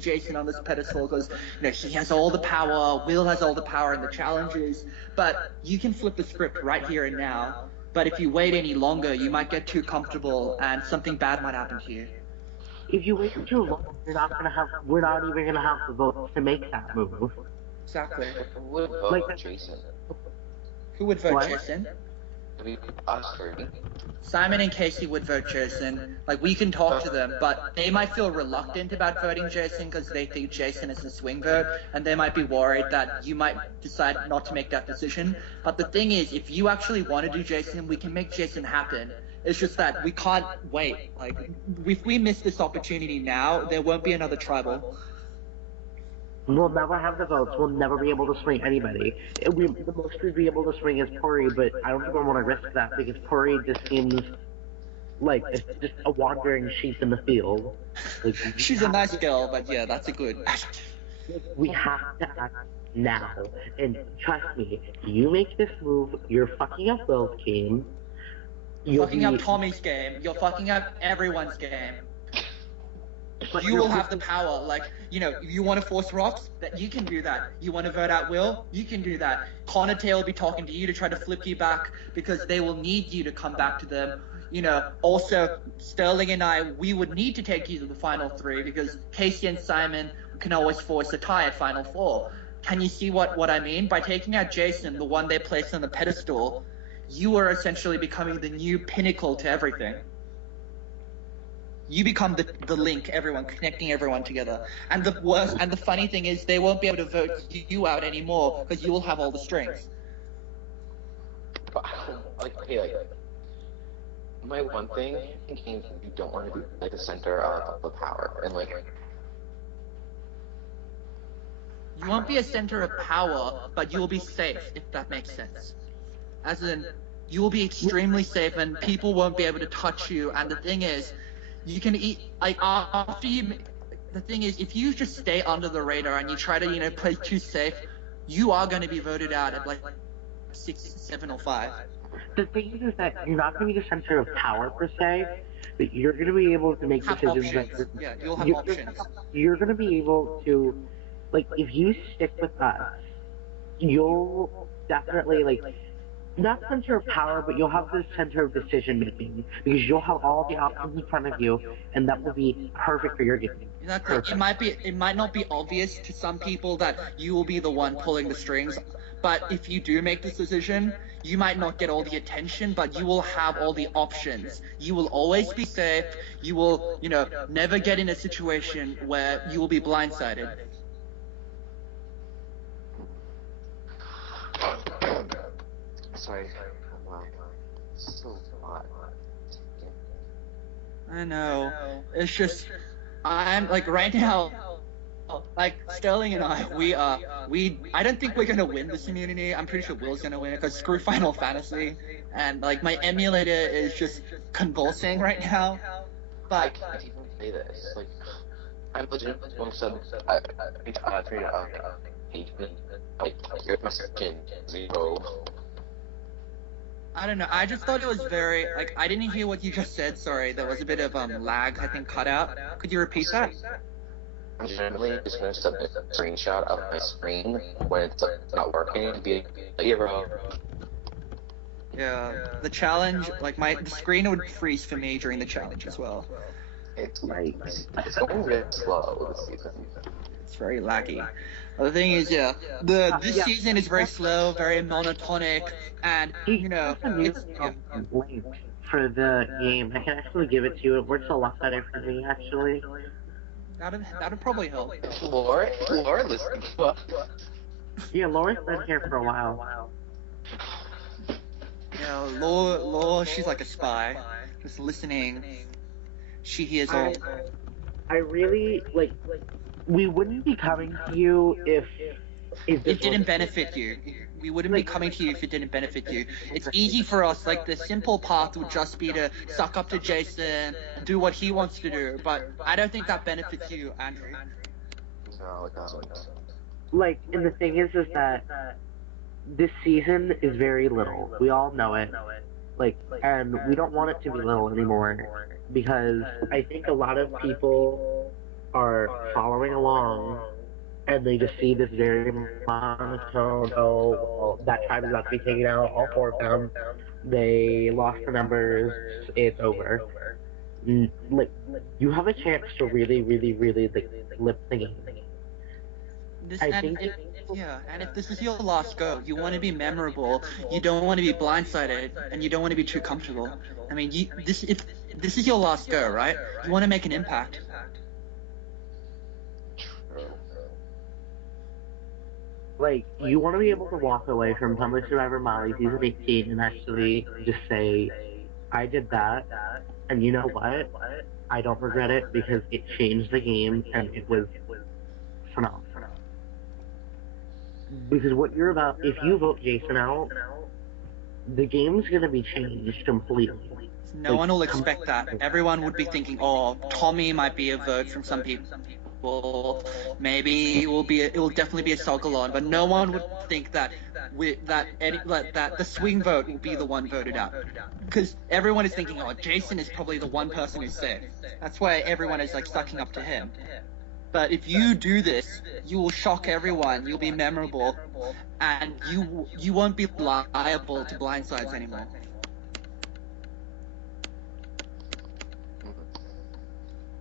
Jason on this pedestal because, he has all the power, Will has all the power and the challenges, but you can flip the script right here and now. But if you wait any longer, you might get too comfortable and something bad might happen to you. If you wait too long, we're not even gonna have the votes to make that move. Exactly. Who would vote Jason? Who would vote Jason? Us three. Simon and Casey would vote Jason. Like, we can talk to them, but they might feel reluctant about voting Jason because they think Jason is a swing vote, and they might be worried that you might decide not to make that decision. But the thing is, if you actually want to do Jason, we can make Jason happen. It's just that we can't wait. Like, if we miss this opportunity now, there won't be another tribal. We'll never have the votes. We'll never be able to swing anybody. The most we'd be able to swing is Tori, but I don't think I want to risk that because Tori just seems like it's just a wandering sheep in the field. Like, she's a nice girl, but yeah, that's a good. We have to act now, and trust me, you make this move, you're fucking up Will's game. You're fucking up Tommy's game. You're fucking up everyone's game. But you will have the power, like, you want to force rocks, that you can do that. You want to vote out Will, you can do that. Connor Taylor will be talking to you to try to flip you back because they will need you to come back to them. Also, Sterling and I, we would need to take you to the final three because Casey and Simon can always force a tie at final four. Can you see what I mean? By taking out Jason, the one they placed on the pedestal, you are essentially becoming the new pinnacle to everything. You become the link, connecting everyone together. And the funny thing is, they won't be able to vote you out anymore because you will have all the strings. My one thing, thinking you don't want to be like the center of the power, and like. You won't be a center of power, but you will be safe, if that makes sense. As in, you will be extremely safe, and people won't be able to touch you. And the thing is, you can eat, like, after you, the thing is, if you just stay under the radar and you try to, play too safe, you are going to be voted out at, like, 6, 7, or 5. The thing is that you're not going to be the center of power, per se, but you're going to be able to make decisions. Yeah, you'll have options. You're going to be able to, like, if you stick with us, you'll definitely, like, not center of power, but you'll have the center of decision making because you'll have all the options in front of you, and that will be perfect for your game. Exactly. It might not be obvious to some people that you will be the one pulling the strings, but if you do make this decision, you might not get all the attention, but you will have all the options. You will always be safe. You will, never get in a situation where you will be blindsided. Sorry. Wow. So hot. I know. It's just, I'm like right now, like Sterling and I don't think we're gonna win this immunity. I'm pretty sure Will's gonna win it because screw Final Fantasy, and like my emulator is just convulsing right now. But I can't even say this. Like, I'm legitimately almost said I turned out hate me. Like, here's my skin 0. I don't know. I just thought it was very, like, I didn't hear what you just said. Sorry, there was a bit of lag, I think, cut out. Could you repeat that? I'm generally just going to send a screenshot of my screen when it's not working and be a 0. Yeah, the challenge, like, the screen would freeze for me during the challenge as well. It's going really slow this season. It's very laggy. The thing is, yeah, this season is very slow, very monotonic, and it's link for the game. I can actually give it to you. It works a lot better for me, actually. That'd probably help. Laura listening to us. Yeah, Laura's been here for a while. Yeah, Laura, she's like a spy, just listening. She hears all. I really like. We wouldn't be coming to you if it didn't benefit you. We wouldn't be coming to you if it didn't benefit you. It's easy for us. Like, the simple path would just be to suck up to Jason, do what he wants to do. But I don't think that benefits you, Andrew. No, it doesn't. Like, and the thing is that this season is very little. We all know it. Like, and we don't want it to be little anymore because I think a lot of people are following along and they just see this very monotone, oh, well, that tribe is about to be taken out, all four of them, they lost the numbers, it's over. Like, you have a chance to really, really, really, like, flip the game. This I and think if yeah, and if this is your last go, you want to be memorable. You don't want to be blindsided, and you don't want to be too comfortable. I mean, if this is your last go, right? You want to make an impact. True. like, you want to be able to walk away from Tumblr Survivor Molly season 18 and actually just say, I did that, and you know what? I don't regret it because it changed the game and it was phenomenal. Because what you're about, if you vote Jason out, the game's gonna be changed completely. No one will expect that. Everyone would be thinking, "Oh, Tommy might be a vote from some people. Maybe it will definitely be a Sokolon," but no one would think that that the swing vote will be the one voted out. Because everyone is thinking, "Oh, Jason is probably the one person who's safe." That's why everyone is like sucking up to him. But if you do this, you will shock everyone. You'll be memorable, and you won't be liable to blindsides anymore.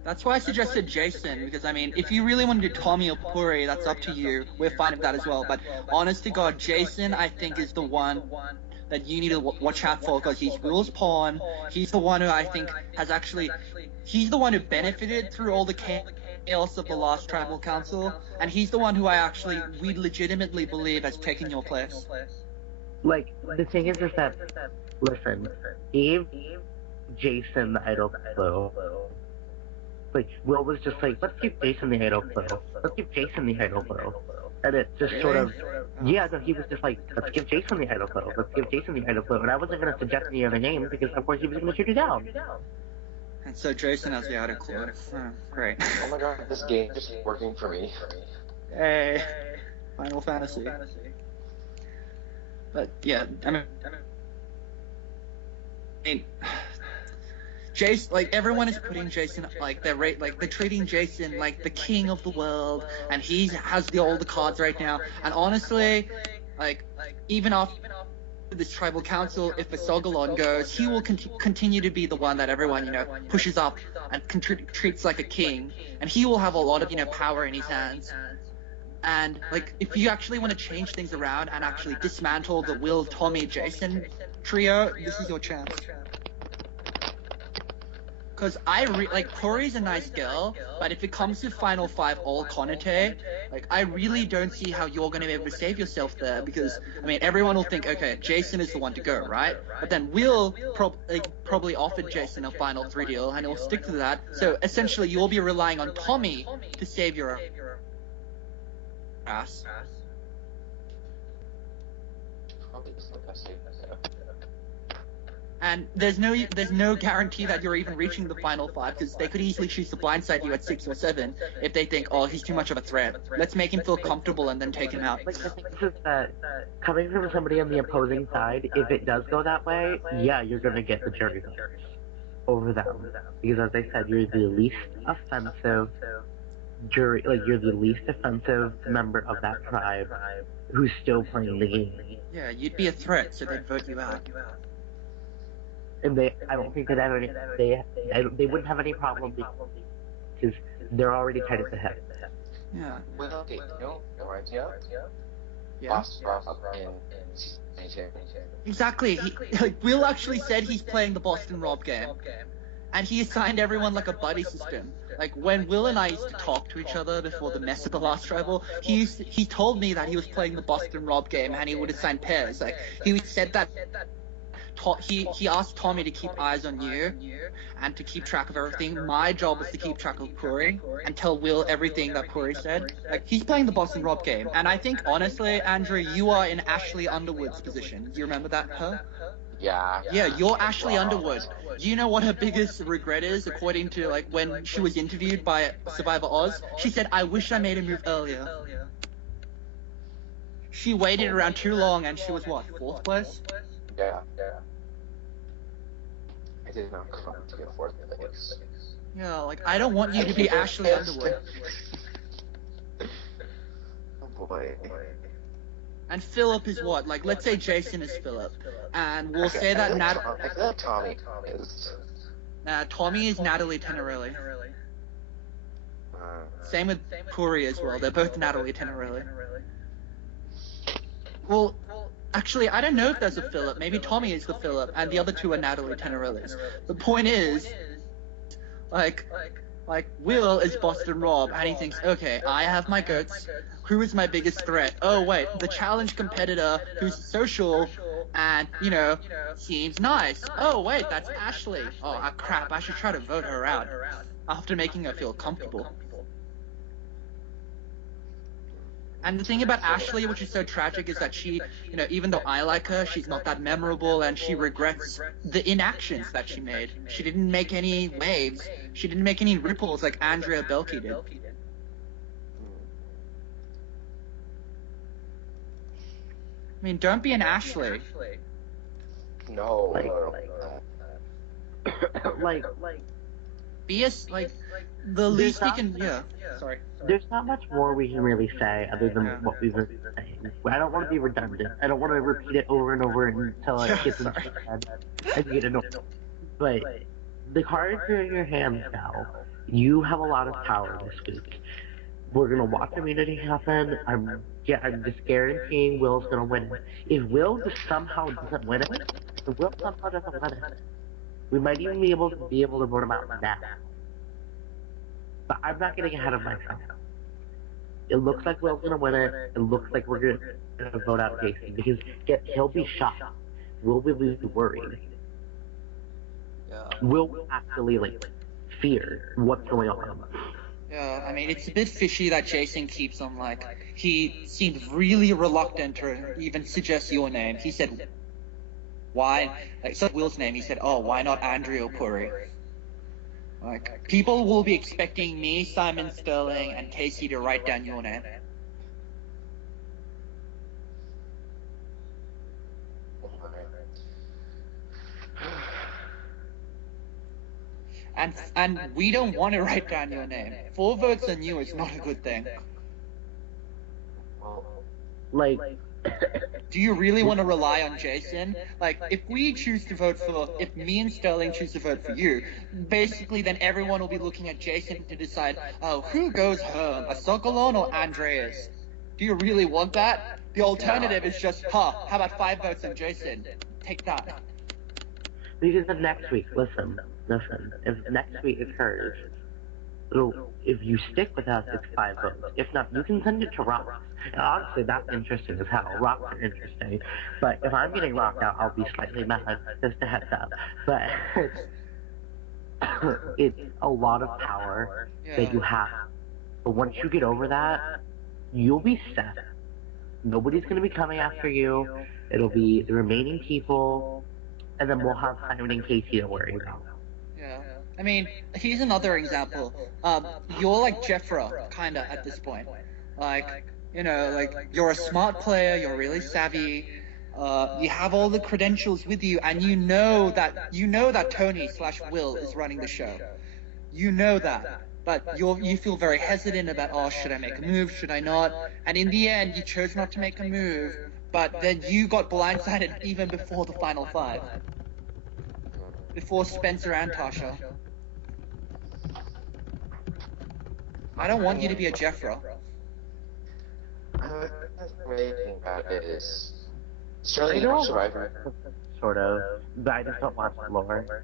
That's why I suggested Jason, because I mean, if you really want to do Tommy or Puri, that's up to you. We're fine with that as well. But honest to God, Jason, I think, is the one that you need to watch out for, because he's Will's pawn. He's the one who I think has actually, he's the one who benefited through all the chaos of the last tribal council, and he's the one who we legitimately believe has taken your place. Like, the thing is that, listen, gave Jason the idol clue. Like, Will was just like, let's give Jason the idol clue. Let's give Jason the idol clue. And it just Really? sort of, yeah, no, he was just like, let's give Jason the idol clue. Let's give Jason the idol clue. And I wasn't going to suggest any other name because, of course, he was going to shoot you down. And so Jason has the idol clue. Oh, great. Oh my god, this game is working for me. Hey, Final Fantasy. But yeah, I mean, Jason, like, everyone is putting Jason, like, they're treating Jason like the king of the world, and he has all the cards right now. And honestly, like, even after this tribal council, if a Sokolon goes, he will continue to be the one that everyone, pushes up and treats like a king, and he will have a lot of, power in his hands. And, like, if you actually want to change things around and actually dismantle the Will, Tommy, Jason trio, this is your chance. Because Puri's a nice girl, but if it comes to Final 5 all Konate, like, I really don't see how you're going to be able to save yourself there, because, I mean, everyone will think, okay, Jason is the one to go, right? But then Will probably offered Jason a Final 3 deal, and he'll stick to that. So, essentially, you'll be relying on Tommy to save your ass. And there's no guarantee that you're even reaching the final 5, because they could easily choose to blindside you at 6 or 7 if they think, oh, he's too much of a threat. Let's make him feel comfortable and then take him out. Like, the thing is that, coming from somebody on the opposing side, if it does go that way, yeah, you're going to get the jury votes over them. Because, as I said, you're the least offensive jury, like, you're the least offensive member of that tribe who's still playing the game. Yeah, you'd be a threat, so they'd vote you out. And I don't think they wouldn't have any problem because they're already tied at the head. Yeah. Well, okay, right, Yeah. In Exactly. Will actually said he's playing the Boston Rob game, and he assigned everyone like a buddy system. Like, when Will and I used to talk to each other before the mess of the last tribal, he told me that he was playing the Boston Rob game and he would assign pairs. Like, he said that. He asked Tommy to keep eyes on you and to keep track of everything. My job was to keep track of Puri and tell Will everything that Puri said. Like, he's playing the Boston Rob game, and I think, honestly, Andrew, you are in Ashley Underwood's position. Do you remember that, her? Yeah. Yeah, you're Ashley Underwood. Do you know what her biggest regret is, according to, like, when she was interviewed by Survivor Oz? She said, I wish I made a move earlier. She waited around too long, and she was, what, 4th place? Yeah. I did not come to get 4th place. Yeah, like, I don't want you to be Ashley Underwood. Oh boy. And Philip is what? Like, let's say Jason is Philip. And we'll say that I feel like Tommy is. Tommy is Natalie Tenorelli. Same with Puri as well. They're both Natalie Tenorelli. Well, actually, I don't know if there's a Philip. Maybe Tommy is the Philip, and the other two are Natalie Tenorellis. The point is, like Will is Boston Rob, and he thinks, okay, I have my goats. Who is my biggest threat? Oh wait, the challenge competitor who's social and, you know, seems nice. Oh wait, that's Ashley. Oh crap, I should try to vote her out after making her feel comfortable. And the thing about Ashley, which is so tragic, is that she, you know, even though I like her, she's not that memorable, and she regrets the inactions that she made. She didn't make any waves. She didn't make any ripples like Andrea Belke did. I mean, don't be an Ashley. No. Like, be a, like, the least you can, yeah. Sorry. There's not much more we can really say other than what we've been saying. I don't want to be redundant. I don't want to repeat it over and over until it gets into your head and you get annoyed. But the cards are in your hands now. You have a lot of power this week. We're gonna watch immunity happen. I'm just guaranteeing Will's gonna win it. If Will just somehow doesn't win it, we might even be able to vote him out now. But I'm not getting ahead of myself. It looks like Will's gonna win it. It looks like we're gonna vote out Jason because he'll be shocked. Will be worried. Yeah. Will actually fear what's going on. Yeah, I mean, it's a bit fishy that Jason keeps on, like, he seemed really reluctant to even suggest your name. He said, why, like, so Will's name, he said, oh, why not Andrea or Puri? Like, people will be expecting me, Simon Sterling, and Casey to write down your name. And we don't want to write down your name. 4 votes on you is not a good thing. Like, do you really want to rely on Jason? Like, if we choose to vote for, if me and Sterling choose to vote for you, basically then everyone will be looking at Jason to decide, oh, who goes home, a Sokolon or Andreas? Do you really want that? The alternative is just, how about 5 votes on Jason? Take that. Because the next week, listen, if next week occurs, if you stick with us, it's 5 votes. If not, you can send it to Rocks. And honestly, that's interesting as hell. Rocks are interesting. But if I'm getting rocked out, I'll be slightly mad, just a heads up. But it's a lot of power that you have. But once you get over that, you'll be set. Nobody's going to be coming after you. It'll be the remaining people, and then we'll have Simon and Casey to worry about. Yeah. I mean, here's another example. You're like Jeffra, kinda, at this point. Like, you know, like, you're a smart player, you're really savvy, you have all the credentials with you, and you know that Tony/Will is running the show. You know that. But you feel very hesitant about, oh, should I make a move, should I not? And in the end, you chose not to make a move, but then you got blindsided even before the final 5. Before Spencer and Tasha. I don't want you to be a Jeffra. The main thing about it is Tumblr Survivor. Sort of, but I just don't watch the lore.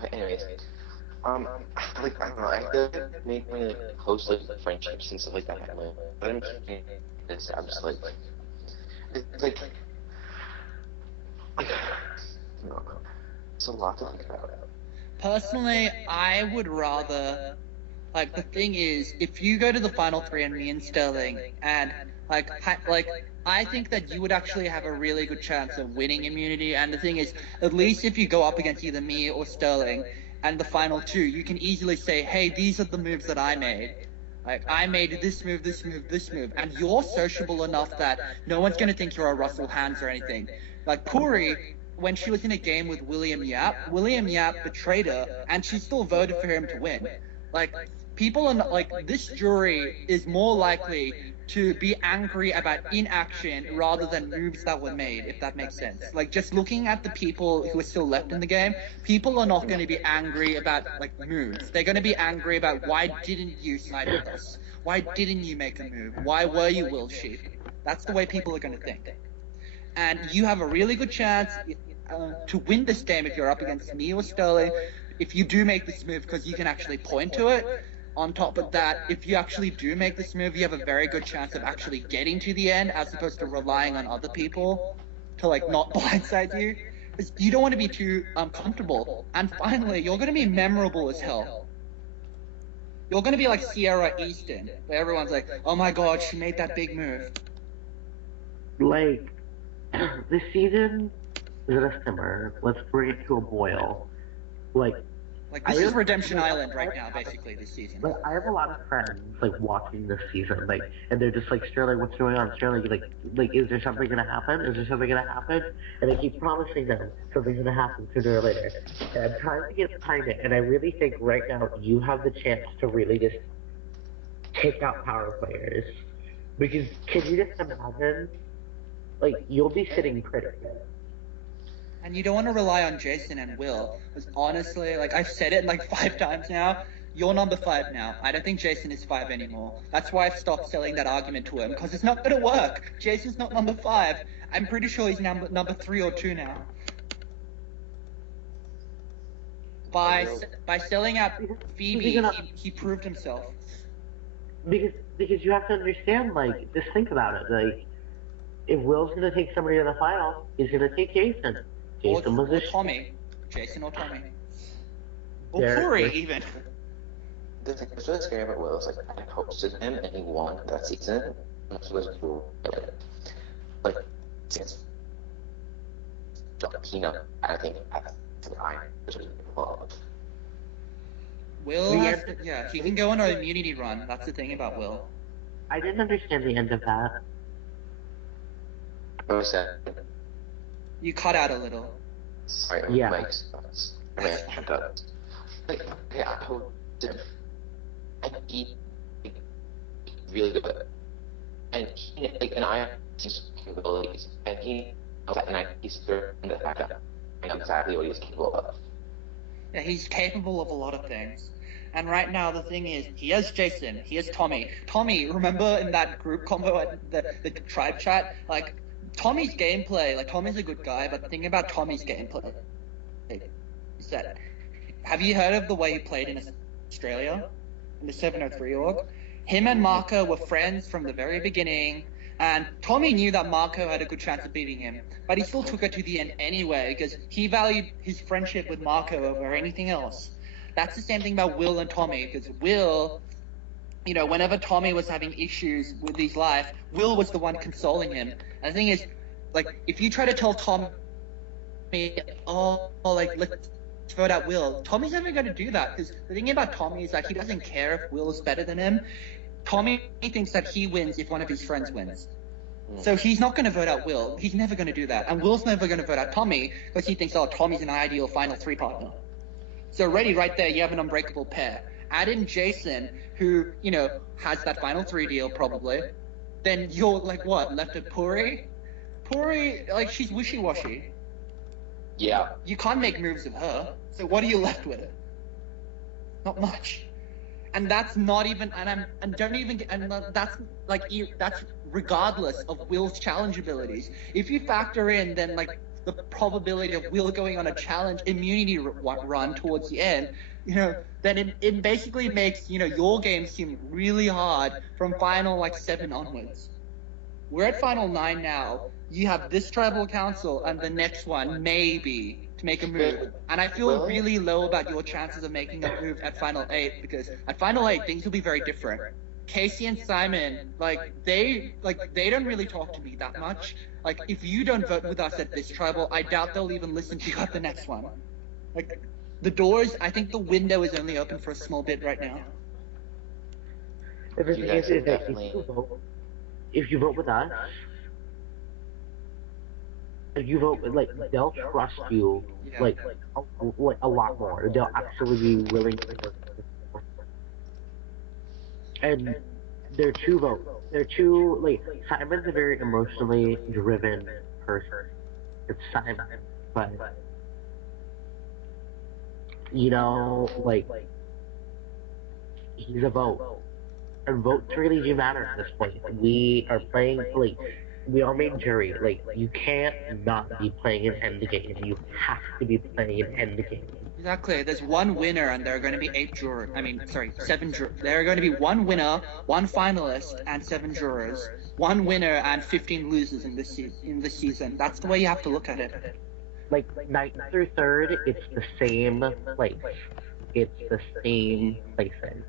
But anyways, like, I don't know, I feel like making me close friendships and stuff like that. But I'm just like, it's like, no, it's a lot to think about. Personally, I would rather, like, the thing is, if you go to the final 3 and me and Sterling, and, like, I think that you would actually have a really good chance of winning immunity, and the thing is, at least if you go up against either me or Sterling, and the final 2, you can easily say, hey, these are the moves that I made. Like, I made this move, this move, this move, and you're sociable enough that no one's gonna think you're a Russell Hands or anything. Like, Puri when she was in a game with William Yap. William Yap betrayed her, and she still voted for him to win. Like, people are not, like, this jury is more likely to be angry about inaction rather than moves that were made, if that makes sense. Like, just looking at the people who are still left in the game, people are not going to be angry about, like, moves. They're going to be angry about, why didn't you side with us? Why didn't you make a move? Why were you Will Sheep? That's the way people are going to think. And you have a really good chance to win this game if you're up against me or Sterling, if you do make this move, because you can actually point to it. On top of that, if you actually do make this move, you have a very good chance of actually getting to the end, as opposed to relying on other people to, like, not blindside you. Because you don't want to be too comfortable. And finally, you're going to be memorable as hell. You're going to be like Sierra Easton, where everyone's like, oh my god, she made that big move. Like, this season is at a simmer. Let's bring it to a boil. Like, this is Redemption Island right now, basically, this season. Like, I have a lot of friends, like, watching this season, like, and they're just like, Sterling, what's going on? Sterling, like, is there something gonna happen? Is there something gonna happen? And I keep promising them something's gonna happen sooner or later. And I'm trying to get behind it, and I really think right now you have the chance to really just take out power players. Because, can you just imagine, like, you'll be sitting pretty. And you don't want to rely on Jason and Will, because honestly, like, I've said it like 5 times now, you're number 5 now. I don't think Jason is 5 anymore. That's why I've stopped selling that argument to him, because it's not going to work. Jason's not number 5. I'm pretty sure he's number 3 or 2 now. By selling out Phoebe, he proved himself. Because you have to understand, like, just think about it, like, if Will's going to take somebody to the final, he's going to take Jason. Or Tommy. Jason or Tommy. Or Corey, even. The thing that's really scary about Will is, like, I hosted him and he won that season. And he was cool. Like, since Peanut, I think that's what I really love. Will has to, yeah, he can go on an immunity run. That's the thing about Will. I didn't understand the end of that. What was that? You cut out a little. Sorry, yeah. Mike's. I mean, I got like, yeah, I told him, and he really good, and he, like, and I have his capabilities, and he knows that, and he's certain the fact that I know exactly what he's capable of. Yeah, he's capable of a lot of things. And right now, the thing is, he has Jason, he has Tommy. Tommy, remember in that group combo at the tribe chat, like, Tommy's gameplay, like, Tommy's a good guy, but the thing about Tommy's gameplay is that, have you heard of the way he played in Australia, in the 703 org? Him and Marco were friends from the very beginning, and Tommy knew that Marco had a good chance of beating him, but he still took it to the end anyway, because he valued his friendship with Marco over anything else. That's the same thing about Will and Tommy, because Will, you know, whenever Tommy was having issues with his life, Will was the one consoling him. And the thing is, like, if you try to tell Tommy, like, let's vote out Will, Tommy's never going to do that, because the thing about Tommy is that he doesn't care if Will is better than him. Tommy thinks that he wins if one of his friends wins. So he's not going to vote out Will. He's never going to do that. And Will's never going to vote out Tommy, because he thinks, oh, Tommy's an ideal final 3 partner. So already right there, you have an unbreakable pair. Add in Jason, who, you know, has that final 3 deal probably. Then you're, like, what, left with Puri? Puri, like, she's wishy-washy. Yeah. You can't make moves with her. So what are you left with? Not much. And that's not even, that's, like, that's regardless of Will's challenge abilities. If you factor in, then, like, the probability of Will going on a challenge immunity run towards the end, you know, then it basically makes, you know, your game seem really hard from final, like, 7 onwards. We're at final 9 now. You have this tribal council and the next one, maybe, to make a move. And I feel really low about your chances of making a move at final 8, because at final 8, things will be very different. Casey and Simon, like, they don't really talk to me that much. Like, if you don't vote with us at this tribal, I doubt they'll even listen to you at the next one. Like, the doors, I think the window is only open for a small bit right now. The thing is that if you vote with us, if you vote, like, they'll trust you, Yeah. like, a lot more. They'll actually be willing to work with you. And they're two votes. They're two, like, Simon's a very emotionally driven person. It's Simon. But, like, he's a vote. And votes really do matter at this point. We are playing, like, we are main jury. Like, you can't not be playing an end game. You have to be playing an end game. Exactly. There's one winner, and there are going to be 8 jurors. I mean, sorry, 7 jurors. There are going to be one winner, one finalist, and 7 jurors. One winner and 15 losers in this season. That's the way you have to look at it. Like, ninth through third, it's the same place. It's the same places.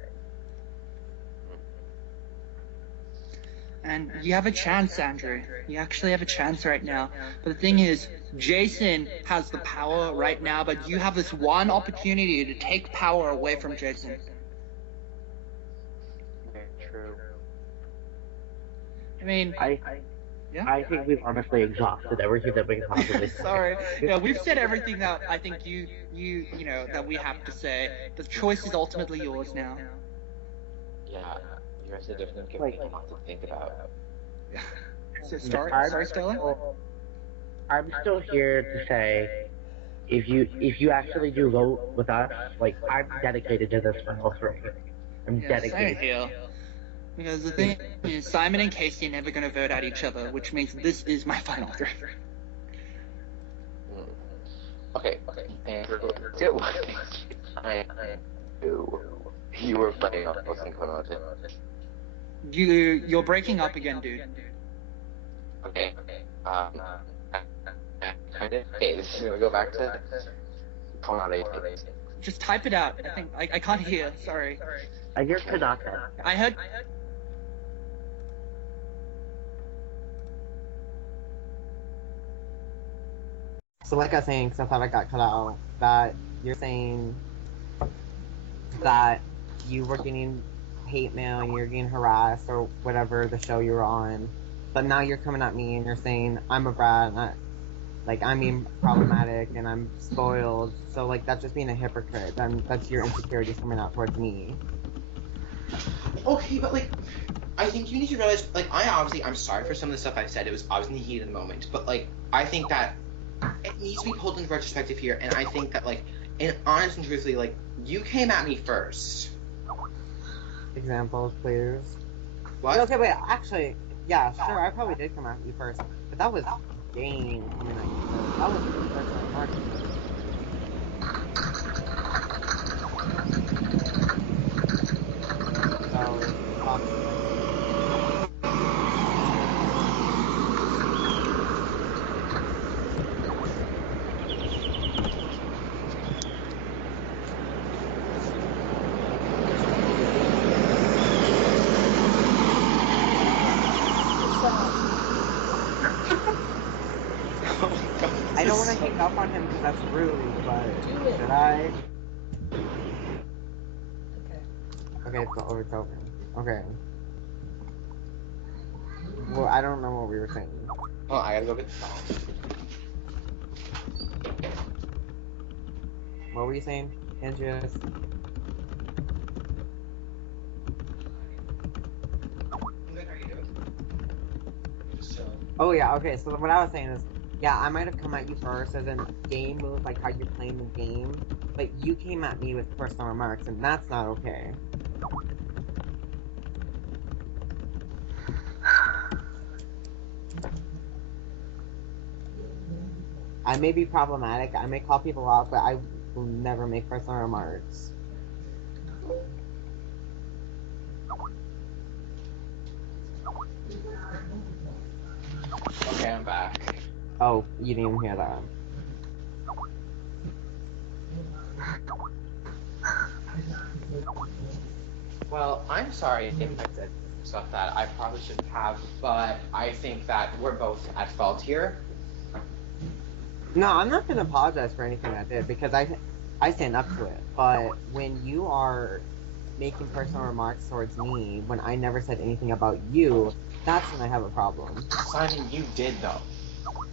And you have a chance, Andrew. You actually have a chance right now. But the thing is, Jason has the power right now, but you have this one opportunity to take power away from Jason. Very true. I mean, yeah? I think we've honestly exhausted everything that we can possibly say. Sorry. Yeah, we've said everything that I think you know, that we have to say. The choice is ultimately yours now. Yeah, you guys are definitely giving me a lot to think about. Yeah. So, sorry, Stella? I'm still here to say, if you actually do vote with us, like, I'm dedicated to this final three. I'm dedicated. Same here. Because the thing is, Simon and Casey are never going to vote out each other, which means this is my final three. Okay, and get one I knew you were playing on Synchronogen. You're breaking up again, dude. Okay, okay, this is gonna go back to Konate. Just type it out. I think I can't hear. Sorry. I hear Kanaka. I heard. So like I was saying, because I thought I got cut out, that you're saying that you were getting hate mail and you're getting harassed or whatever the show you were on, but now you're coming at me and you're saying I'm a brat, and I'm being problematic and I'm spoiled. So like that's just being a hypocrite. Then that's your insecurities coming out towards me. Okay, but like, I think you need to realize, like, I'm sorry for some of the stuff I said. It was obviously in the heat of the moment, but like, I think that it needs to be pulled into retrospective here, and I think that, like, and honest and truthfully, like, you came at me first. Examples, please. What? Okay, wait, actually, yeah, sure, I probably did come at you first, but that was Dane coming at you first. That was the personal marketing. I don't want to hang up on him because that's rude, but should I? Okay, it's over. Okay. Well, I don't know what we were saying. Oh, I gotta go get the song. What were you saying, Andreas? Oh yeah, okay, so what I was saying is, yeah, I might have come at you first as in game moves, like how you're playing the game, but you came at me with personal remarks, and that's not okay. I may be problematic, I may call people out, but I will never make personal remarks. Okay, I'm back. Oh, you didn't even hear that. Well, I'm sorry if I said stuff that I probably shouldn't have, but I think that we're both at fault here. No, I'm not going to apologize for anything I did, because I stand up to it, but when you are making personal remarks towards me when I never said anything about you, that's when I have a problem. Simon, you did, though.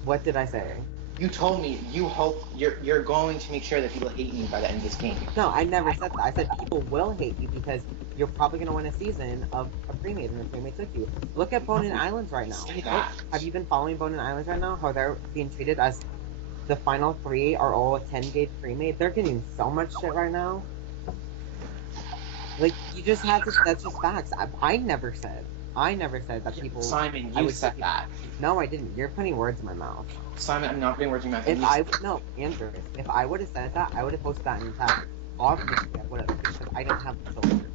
What did I say? You told me you hope you're going to make sure that people hate me by the end of this game. No, I never said that. I said people will hate you because you're probably going to win a season of a pre-made and the pre-made took you. Look at Bone and Islands right now. Say that. Have you been following Bone and Islands right now? How they're being treated as the final 3 are all a 10-gauge pre-made? They're getting so much shit right now. Like, you just have to, that's just facts. I never said that people... Simon, you said that. No, I didn't. You're putting words in my mouth. Simon, I'm not putting words in your mouth. Andrew, if I would have said that, I would have posted that in the chat. Obviously, I would have, because I don't have the children.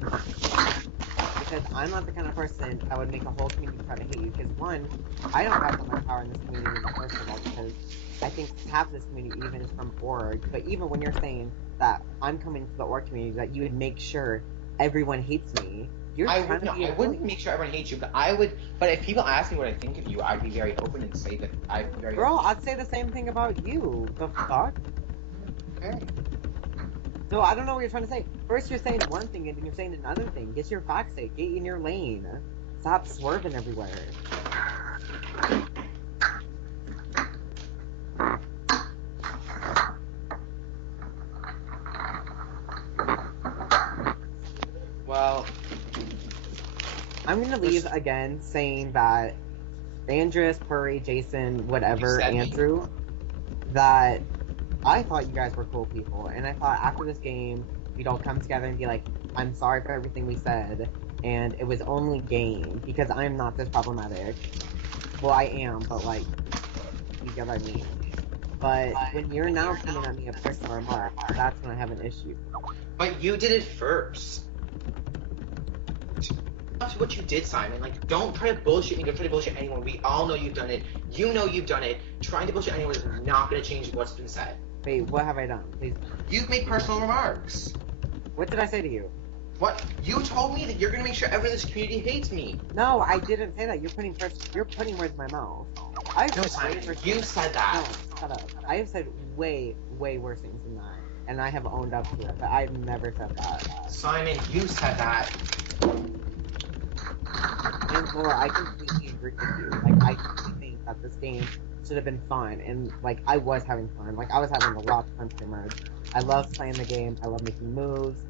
Because I'm not the kind of person that would make a whole community try to hate you. Because one, I don't have that much power in this community, first of all, because I think half of this community even is from org. But even when you're saying that I'm coming to the org community, that you would make sure everyone hates me, I wouldn't make sure everyone hates you, but I would. But if people ask me what I think of you, I'd be very open and say that I'm very. Girl, I'd say the same thing about you. The fuck? Okay. So I don't know what you're trying to say. First you're saying one thing and then you're saying another thing. Get your facts straight. Get in your lane. Stop swerving everywhere. Well, I'm gonna leave again saying that Andreas, Puri, Jason, whatever, Andrew, that I thought you guys were cool people, and I thought after this game, we'd all come together and be like, I'm sorry for everything we said, and it was only game, because I'm not this problematic. Well, I am, but like, you get what I mean. But when you're now coming at me a personal remark, that's when I have an issue. But you did it first. That's what you did, Simon. Like, don't try to bullshit me. Don't try to bullshit anyone. We all know you've done it. You know you've done it. Trying to bullshit anyone is not going to change what's been said. Wait, what have I done? Please. You've made personal remarks. What did I say to you? What? You told me that you're going to make sure everyone in this community hates me. No, I didn't say that. You're putting words in my mouth. No, Simon, you said that. No, shut up. I have said way, way worse things than that. And I have owned up to it, but I've never said that. Simon, you said that. And Laura, I completely agree with you. Like, I completely think that this game should have been fun, and like, I was having fun. Like, I was having a lot of fun to merge. I love playing the game. I love making moves,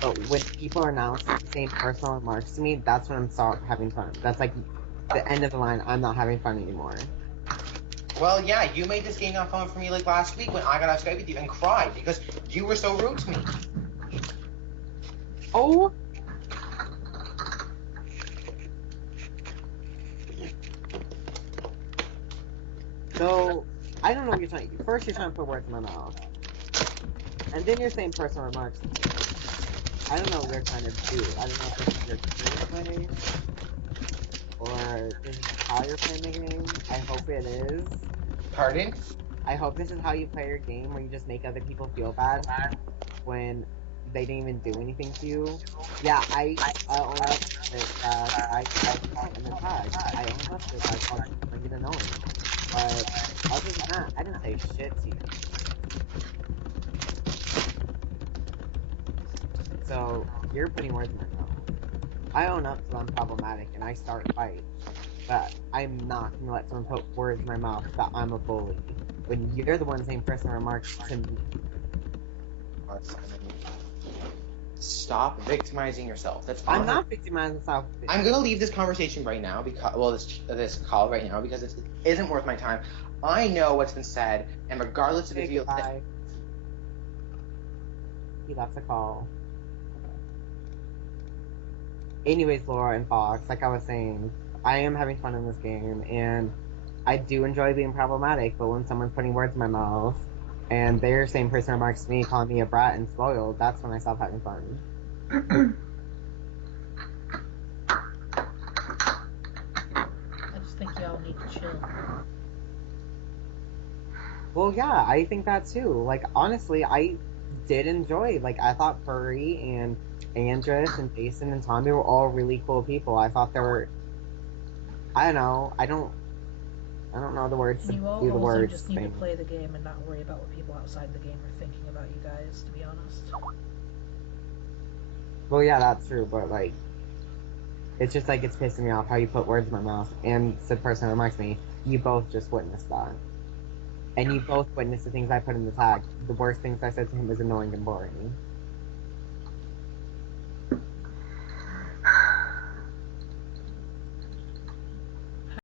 but when people are now saying personal remarks to me, that's when I'm having fun. That's like the end of the line. I'm not having fun anymore. Well, yeah, you made this game not fun for me like last week when I got off Skype with you and cried because you were so rude to me. Oh. So, I don't know what you're trying to do. First, you're trying to put words in my mouth. And then you're saying personal remarks. I don't know what you're trying to do. I don't know if this is your gameplay, or this is how you're playing the game. I hope it is. Pardon? I hope this is how you play your game, where you just make other people feel bad when they didn't even do anything to you. Yeah, I own up that I in the tag. I own up that I called you to know me. But other than that, I didn't say shit to you. So, you're putting words in my mouth. I own up to I'm problematic and I start fights. But I'm not gonna let someone put words in my mouth that I'm a bully. When you're the one saying personal remarks to me. Stop victimizing yourself. That's fine. I'm not victimizing myself. I'm gonna leave this conversation right now because, this call right now because it isn't worth my time. I know what's been said, and regardless of if you. He left the call. Anyways, Laura and Fox, like I was saying, I am having fun in this game, and I do enjoy being problematic, but when someone's putting words in my mouth, and they're saying personal remarks to me, calling me a brat and spoiled, that's when I stop having fun. I just think y'all need to chill. Well, yeah, I think that too. Like, honestly, I did enjoy, like, I thought Puri and Andreas and Jason and Tommy were all really cool people. I thought they were, I don't know, I don't know the words to do the words. You just need to play the game and not worry about what people outside the game are thinking about you guys, to be honest. Well, yeah, that's true, but like, It's just like it's pissing me off how you put words in my mouth. And said person remarks me, you both just witnessed that. And you both witnessed the things I put in the tag. The worst things I said to him was annoying and boring.